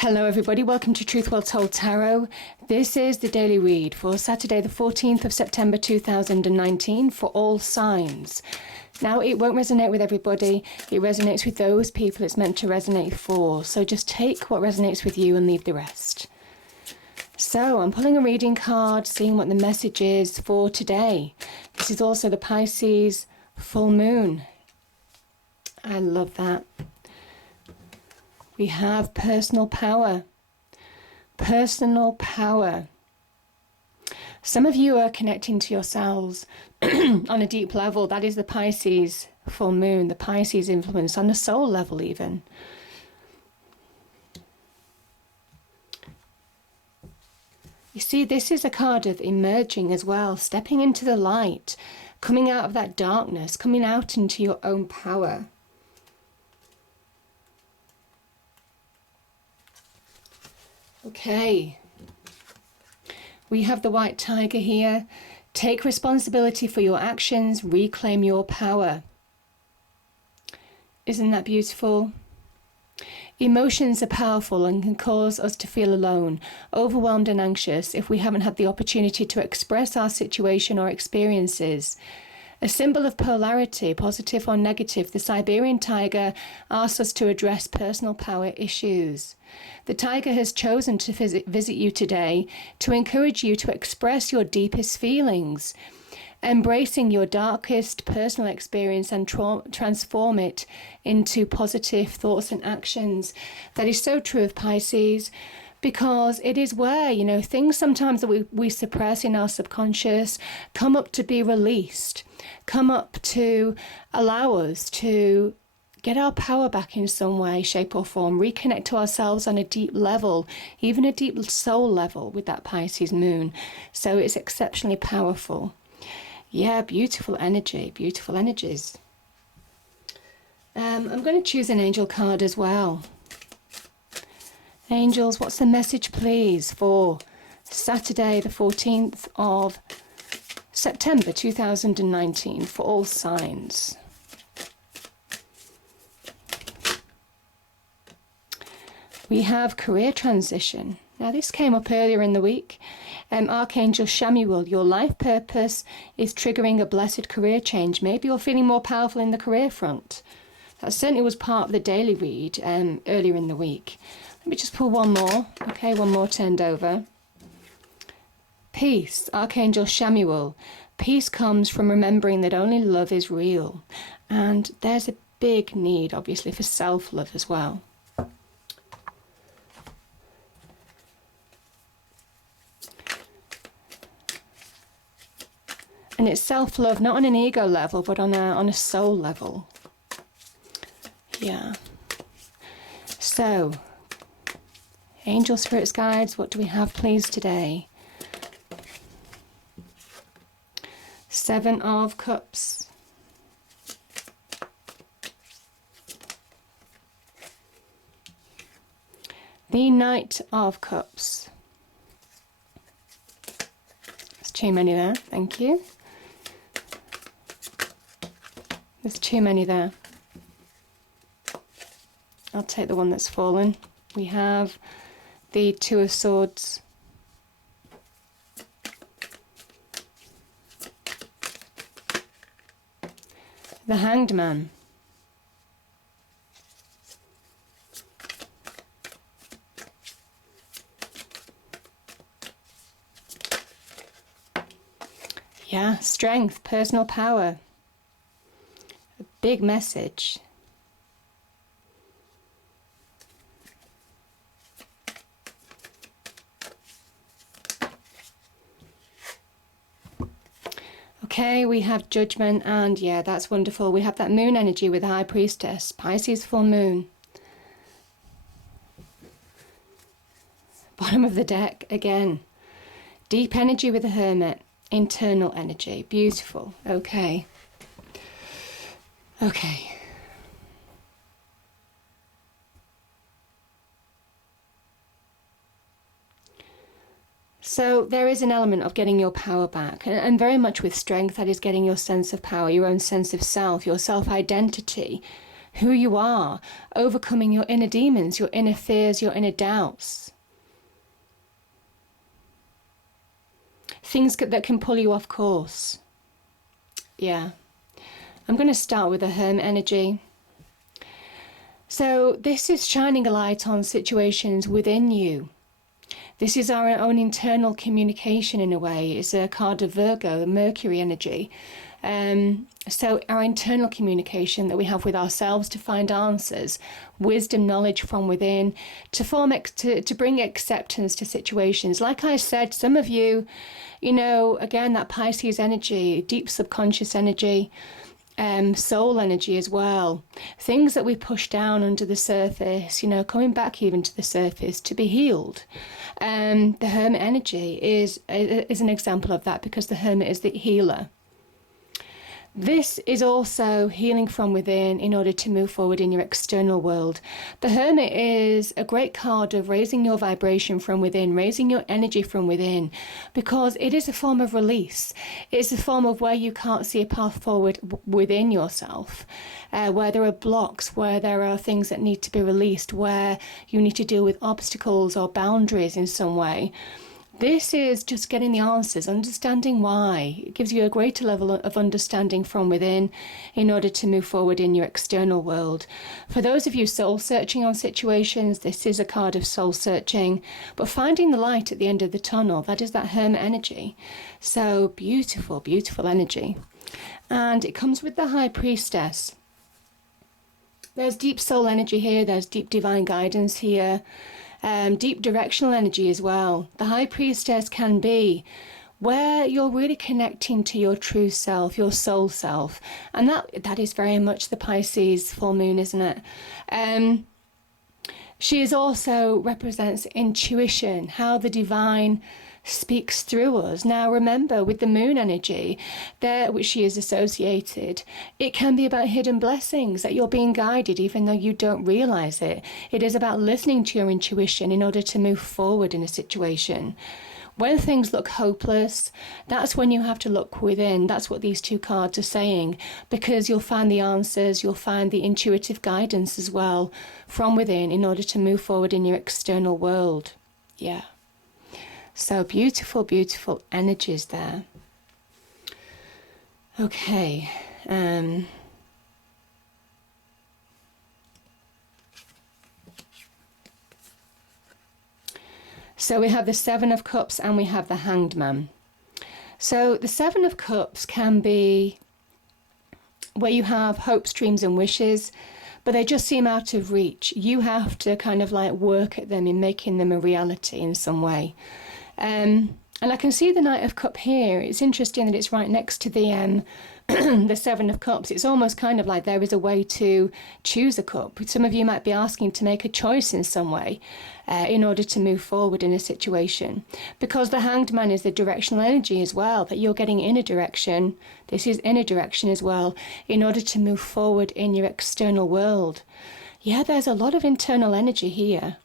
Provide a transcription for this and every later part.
Hello everybody, welcome to Truth Well Told Tarot. This is the daily read for Saturday the 14th of September 2019 for all signs. Now it won't resonate with everybody, it resonates with those people it's meant to resonate for, so just take what resonates with you and leave the rest. So I'm pulling a reading card, seeing what the message is for today. This is also the Pisces full moon. I love that. We have personal power. Personal power. Some of you are connecting to yourselves on a deep level. That is the Pisces full moon, the Pisces influence on a soul level even. You see, this is a card of emerging as well, stepping into the light, coming out of that darkness, coming out into your own power. Okay, we have the white tiger here. Take responsibility for your actions, reclaim your power. Isn't that beautiful? Emotions are powerful and can cause us to feel alone, overwhelmed and anxious if we haven't had the opportunity to express our situation or experiences. A symbol of polarity, positive or negative, the Siberian tiger asks us to address personal power issues. The tiger has chosen to visit you today to encourage you to express your deepest feelings, embracing your darkest personal experience and transform it into positive thoughts and actions. That is so true of Pisces. Because it is where, things sometimes that we suppress in our subconscious come up to be released, come up to allow us to get our power back in some way, shape or form, reconnect to ourselves on a deep level, even a deep soul level with that Pisces moon. So it's exceptionally powerful. Yeah, beautiful energy, beautiful energies. I'm going to choose an angel card as well. Angels, what's the message, please, for Saturday, the 14th of September 2019, for all signs? We have career transition. Now, this came up earlier in the week. Archangel Shamuel, your life purpose is triggering a blessed career change. Maybe you're feeling more powerful in the career front. That certainly was part of the daily read earlier in the week. Let me just pull one more. Okay, one more turned over. Peace, Archangel Shamuel. Peace comes from remembering that only love is real. And there's a big need, obviously, for self-love as well. And it's self-love, not on an ego level, but on a soul level. Yeah. So, angel spirits, guides, what do we have, please, today? Seven of Cups. The Knight of Cups. There's too many there, thank you. There's too many there. I'll take the one that's fallen. We have the Two of Swords. The Hanged Man. Yeah, strength, personal power. A big message. Okay, we have Judgment, and yeah, that's wonderful. We have that moon energy with the High Priestess, Pisces full moon. Bottom of the deck again. Deep energy with the Hermit, internal energy, beautiful. Okay. Okay. So there is an element of getting your power back, and very much with strength, that is getting your sense of power, your own sense of self, your self-identity, who you are, overcoming your inner demons, your inner fears, your inner doubts. Things that can pull you off course. Yeah. I'm going to start with the Hermit energy. So this is shining a light on situations within you. This is our own internal communication in a way. It's a card of Virgo, the Mercury energy. So our internal communication that we have with ourselves to find answers, wisdom, knowledge from within, to bring acceptance to situations. Like I said, some of you, again, that Pisces energy, deep subconscious energy, soul energy as well. Things that we push down under the surface, coming back even to the surface to be healed. The Hermit energy is an example of that, because the Hermit is the healer. This is also healing from within in order to move forward in your external world. The Hermit is a great card of raising your vibration from within, raising your energy from within, because it is a form of release. It's a form of where you can't see a path forward within yourself, where there are blocks, where there are things that need to be released, where you need to deal with obstacles or boundaries in some way. This is just getting the answers, understanding why. It gives you a greater level of understanding from within in order to move forward in your external world. For those of you soul searching on situations, this is a card of soul searching, but finding the light at the end of the tunnel. That is that Hermit energy. So beautiful, beautiful energy. And it comes with the High Priestess. There's deep soul energy here. There's deep divine guidance here. Deep directional energy as well. The High Priestess can be where you're really connecting to your true self, your soul self. And that is very much the Pisces full moon, isn't it? She is also represents intuition, how the divine speaks through us. Now remember, with the moon energy there, which she is associated, it can be about hidden blessings, that you're being guided even though you don't realize it. It is about listening to your intuition in order to move forward in a situation. When things look hopeless, that's when you have to look within. That's what these two cards are saying, because you'll find the answers, you'll find the intuitive guidance as well from within in order to move forward in your external world. Yeah. So beautiful, beautiful energies there. Okay. So we have the Seven of Cups and we have the Hanged Man. So the Seven of Cups can be where you have hopes, dreams and wishes, but they just seem out of reach. You have to kind of like work at them in making them a reality in some way. And I can see the Knight of Cups here. It's interesting that it's right next to the the Seven of Cups. It's almost kind of like there is a way to choose a cup. Some of you might be asking to make a choice in some way in order to move forward in a situation. Because the Hanged Man is the directional energy as well, that you're getting inner direction. This is inner direction as well, in order to move forward in your external world. Yeah, there's a lot of internal energy here.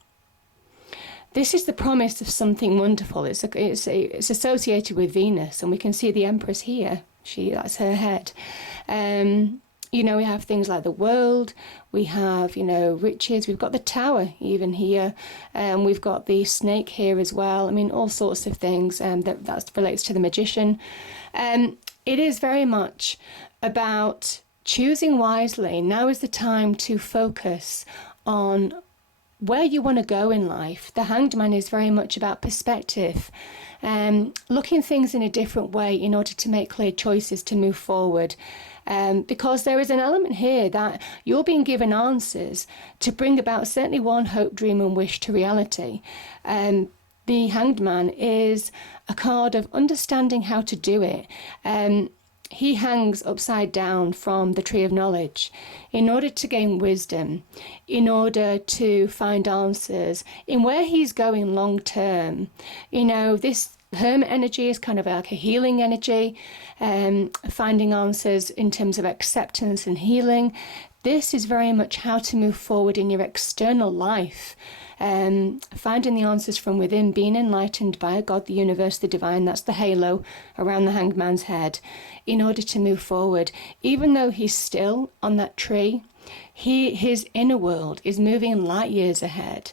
This is the promise of something wonderful. It's associated with Venus, and we can see the Empress here. That's her head. We have things like the world. We have, riches. We've got the Tower even here. We've got the snake here as well. I mean, all sorts of things that relates to the Magician. It is very much about choosing wisely. Now is the time to focus on where you want to go in life. The Hanged Man is very much about perspective, looking things in a different way in order to make clear choices to move forward. Because there is an element here that you're being given answers to bring about certainly one hope, dream and wish to reality. The Hanged Man is a card of understanding how to do it. He hangs upside down from the tree of knowledge in order to gain wisdom, in order to find answers in where he's going long term. This Hermit energy is kind of like a healing energy, finding answers in terms of acceptance and healing. This is very much how to move forward in your external life. Finding the answers from within, being enlightened by God, the universe, the divine. That's the halo around the Hanged Man's head in order to move forward. Even though he's still on that tree, His inner world is moving light years ahead.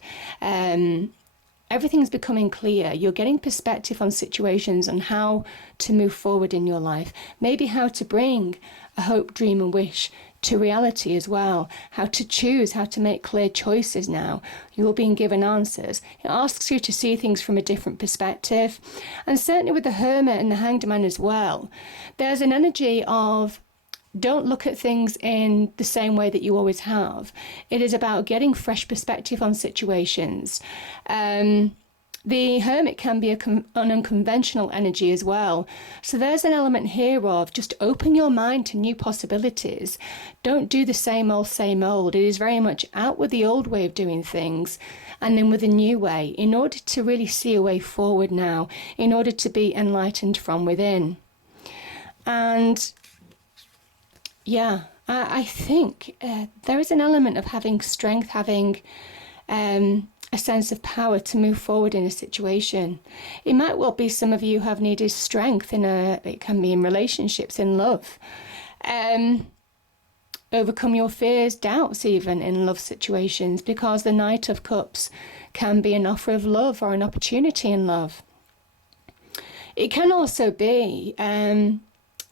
Everything's becoming clear. You're getting perspective on situations and how to move forward in your life. Maybe how to bring a hope, dream and wish to reality as well. How to choose, how to make clear choices now. You're being given answers. It asks you to see things from a different perspective. And certainly with the Hermit and the Hanged Man as well, there's an energy of don't look at things in the same way that you always have. It is about getting fresh perspective on situations. The Hermit can be an unconventional energy as well. So there's an element here of just open your mind to new possibilities. Don't do the same old, same old. It is very much out with the old way of doing things and then with a new way in order to really see a way forward now, in order to be enlightened from within. And yeah, I think there is an element of having strength, having a sense of power to move forward in a situation. It might well be some of you have needed strength it can be in relationships, in love. Overcome your fears, doubts even in love situations, because the Knight of Cups can be an offer of love or an opportunity in love. It can also be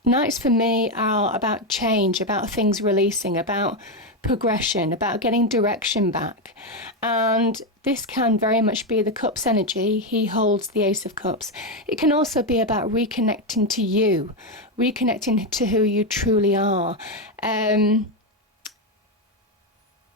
nights for me are about change, about things releasing, about progression, about getting direction back. And this can very much be the Cups energy. He holds the Ace of Cups. It can also be about reconnecting to you, reconnecting to who you truly are.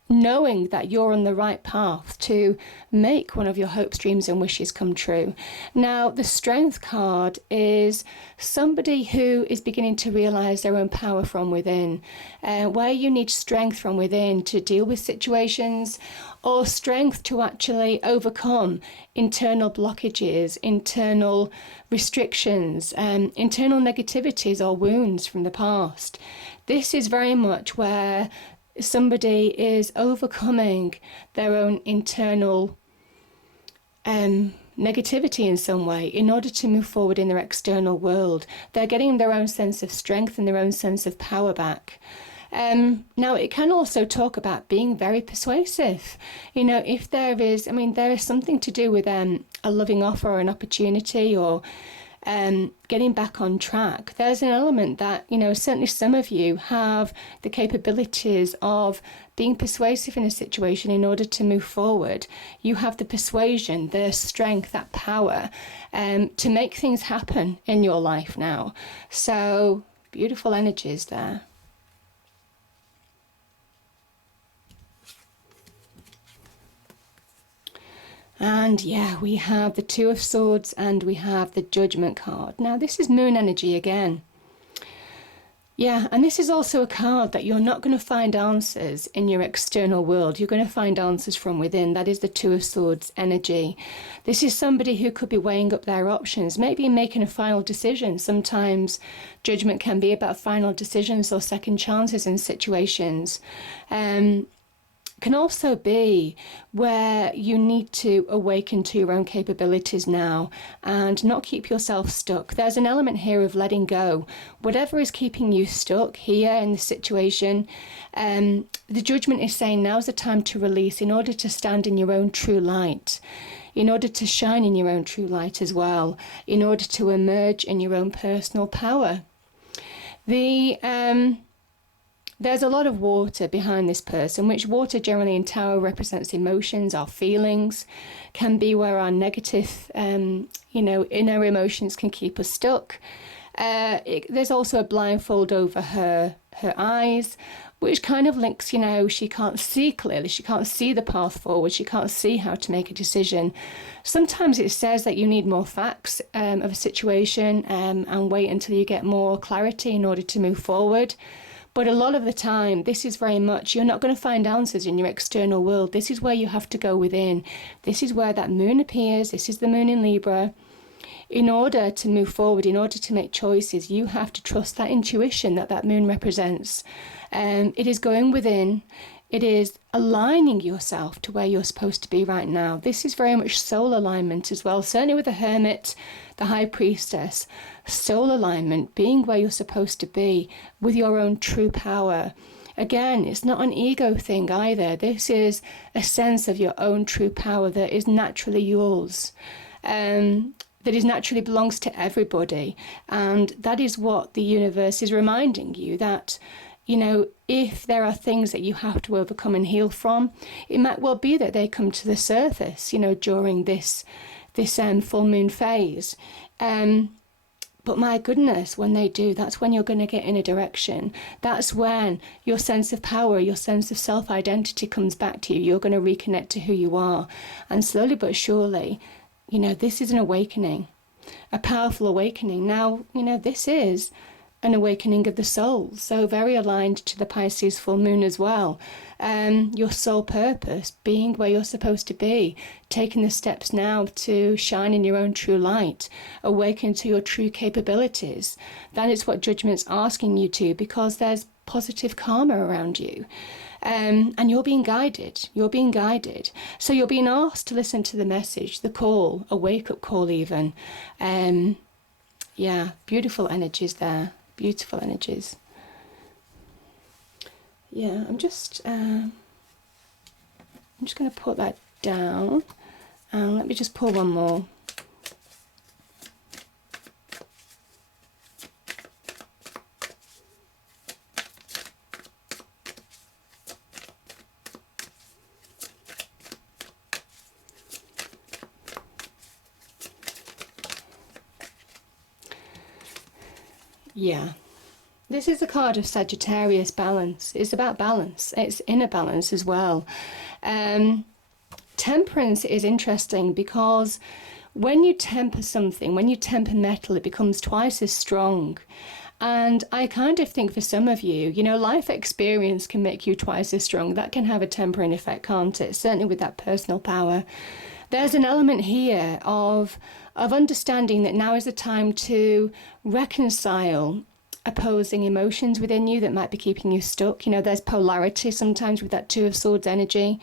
Knowing that you're on the right path to make one of your hopes, dreams and wishes come true. Now, the Strength card is somebody who is beginning to realize their own power from within, where you need strength from within to deal with situations, or strength to actually overcome internal blockages, internal restrictions, internal negativities or wounds from the past. This is very much where somebody is overcoming their own internal negativity in some way in order to move forward in their external world. They're getting their own sense of strength and their own sense of power back. Now, it can also talk about being very persuasive. You know, if there is something to do with a loving offer or an opportunity or getting back on track. There's an element that, certainly some of you have the capabilities of being persuasive in a situation in order to move forward. You have the persuasion, the strength, that power to make things happen in your life now. So beautiful energies there. And yeah, we have the Two of Swords and we have the Judgment card. Now this is moon energy again. Yeah, and this is also a card that you're not going to find answers in your external world. You're going to find answers from within. That is the Two of Swords energy. This is somebody who could be weighing up their options, maybe making a final decision. Sometimes judgment can be about final decisions or second chances in situations. Can also be where you need to awaken to your own capabilities now and not keep yourself stuck. There's an element here of letting go. Whatever is keeping you stuck here in the situation, the Judgment is saying now's the time to release in order to stand in your own true light, in order to shine in your own true light as well, in order to emerge in your own personal power. There's a lot of water behind this person, which water generally in tarot represents emotions, our feelings, can be where our negative, inner emotions can keep us stuck. There's also a blindfold over her eyes, which kind of links, she can't see clearly, she can't see the path forward, she can't see how to make a decision. Sometimes it says that you need more facts of a situation and wait until you get more clarity in order to move forward. But a lot of the time, this is very much, you're not going to find answers in your external world. This is where you have to go within. This is where that moon appears. This is the moon in Libra. In order to move forward, in order to make choices, you have to trust that intuition that moon represents. It is going within. It is aligning yourself to where you're supposed to be right now. This is very much soul alignment as well. Certainly with the Hermit, the High Priestess, soul alignment, being where you're supposed to be with your own true power. Again, it's not an ego thing either. This is a sense of your own true power that is naturally yours. That is naturally belongs to everybody. And that is what the universe is reminding you, that, you know, if there are things that you have to overcome and heal from, it might well be that they come to the surface, you know, during this full moon phase. But my goodness, when they do, that's when you're going to get in a direction. That's when your sense of power, your sense of self-identity comes back to you. You're going to reconnect to who you are. And slowly but surely, you know, this is an awakening, a powerful awakening. Now, you know, this is an awakening of the soul, so very aligned to the Pisces full moon as well. Your soul purpose, being where you're supposed to be, taking the steps now to shine in your own true light, awaken to your true capabilities. That is what Judgment's asking you to, because there's positive karma around you. And you're being guided. You're being guided. So you're being asked to listen to the message, the call, a wake-up call even. Yeah, beautiful energies there. Beautiful energies. Yeah, I'm just going to put that down, and let me just pull one more. Yeah. This is a card of Sagittarius balance. It's about balance. It's inner balance as well. Temperance is interesting because when you temper something, when you temper metal, it becomes twice as strong. And I kind of think for some of you, you know, life experience can make you twice as strong. That can have a tempering effect, can't it? Certainly with that personal power. There's an element here of understanding that now is the time to reconcile opposing emotions within you that might be keeping you stuck. You know, there's polarity sometimes with that Two of Swords energy.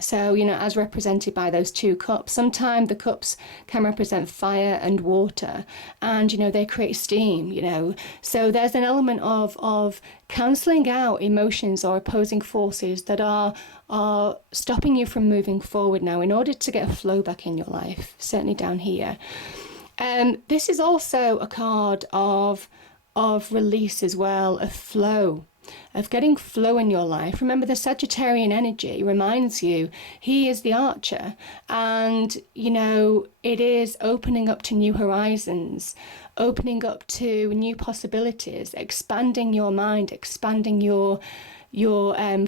So, you know, as represented by those two cups, sometimes the cups can represent fire and water, and, you know, they create steam, you know. So there's an element of cancelling out emotions or opposing forces that are stopping you from moving forward now in order to get a flow back in your life, certainly down here. This is also a card of release as well, of flow, of getting flow in your life. Remember, the Sagittarian energy reminds you he is the archer, and, you know, it is opening up to new horizons, opening up to new possibilities, expanding your mind, expanding your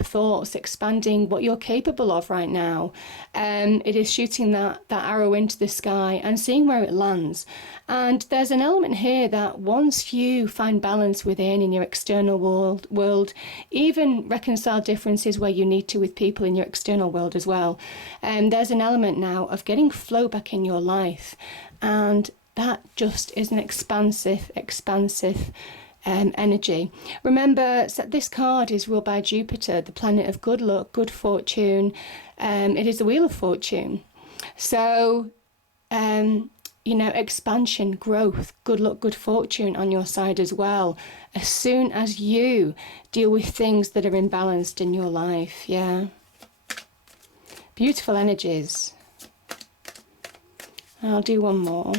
thoughts, expanding what you're capable of right now. It is shooting that arrow into the sky and seeing where it lands. And there's an element here that once you find balance within in your external world, even reconcile differences where you need to with people in your external world as well, there's an element now of getting flow back in your life. And that just is an expansive energy. Remember, this card is ruled by Jupiter, the planet of good luck, good fortune. It is the Wheel of Fortune. So, you know, expansion, growth, good luck, good fortune on your side as well. As soon as you deal with things that are imbalanced in your life, yeah. Beautiful energies. I'll do one more.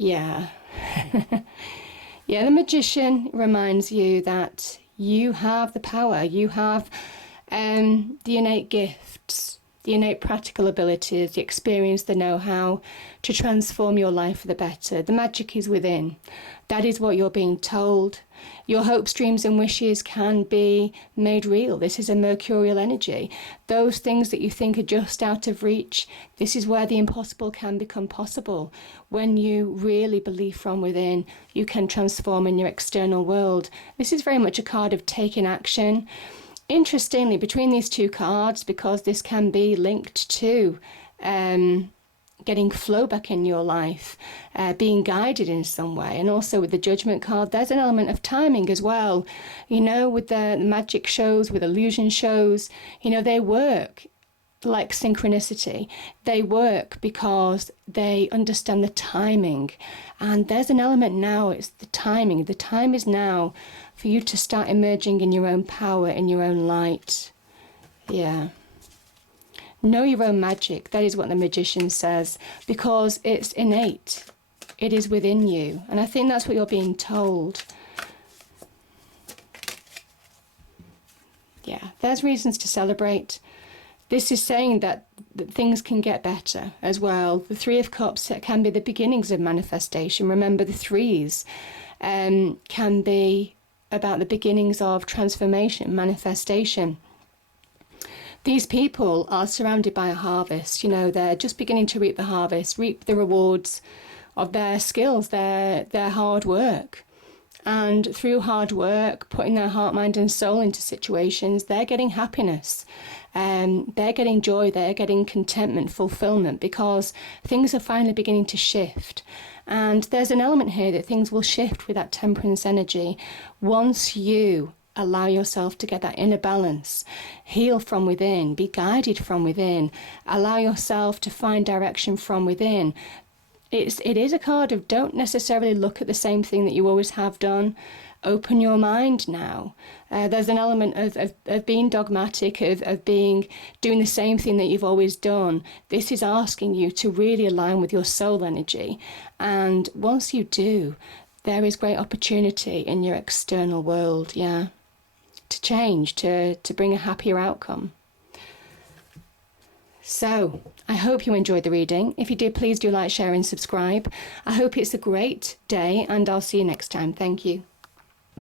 Yeah. Yeah, the Magician reminds you that you have the power, you have the innate gifts, the innate practical abilities, the experience, the know-how to transform your life for the better. The magic is within. That is what you're being told. Your hopes, dreams and wishes can be made real. This is a Mercurial energy. Those things that you think are just out of reach, this is where the impossible can become possible. When you really believe from within, you can transform in your external world. This is very much a card of taking action. Interestingly, between these two cards, because this can be linked to getting flow back in your life, being guided in some way, and also with the Judgment card, there's an element of timing as well. You know, with the magic shows, with illusion shows, you know, they work like synchronicity. They work because they understand the timing. And there's an element now, it's the timing. The time is now for you to start emerging in your own power, in your own light. Yeah. Know your own magic. That is what the magician says, because it's innate. It is within you. And I think that's what you're being told. Yeah, there's reasons to celebrate. This is saying that things can get better as well. The Three of Cups can be the beginnings of manifestation. Remember, the threes can be about the beginnings of transformation, manifestation. These people are surrounded by a harvest. You know, they're just beginning to reap the harvest, reap the rewards of their skills, their hard work. And through hard work, putting their heart, mind and soul into situations, they're getting happiness. They're getting joy, they're getting contentment, fulfillment, because things are finally beginning to shift. And there's an element here that things will shift with that temperance energy once you allow yourself to get that inner balance, heal from within, be guided from within, allow yourself to find direction from within. It is a card of don't necessarily look at the same thing that you always have done. Open your mind now. There's an element of being dogmatic, of doing the same thing that you've always done. This is asking you to really align with your soul energy. And once you do, there is great opportunity in your external world, yeah, to change, to bring a happier outcome. So, I hope you enjoyed the reading. If you did, please do like, share and subscribe. I hope it's a great day, and I'll see you next time. Thank you.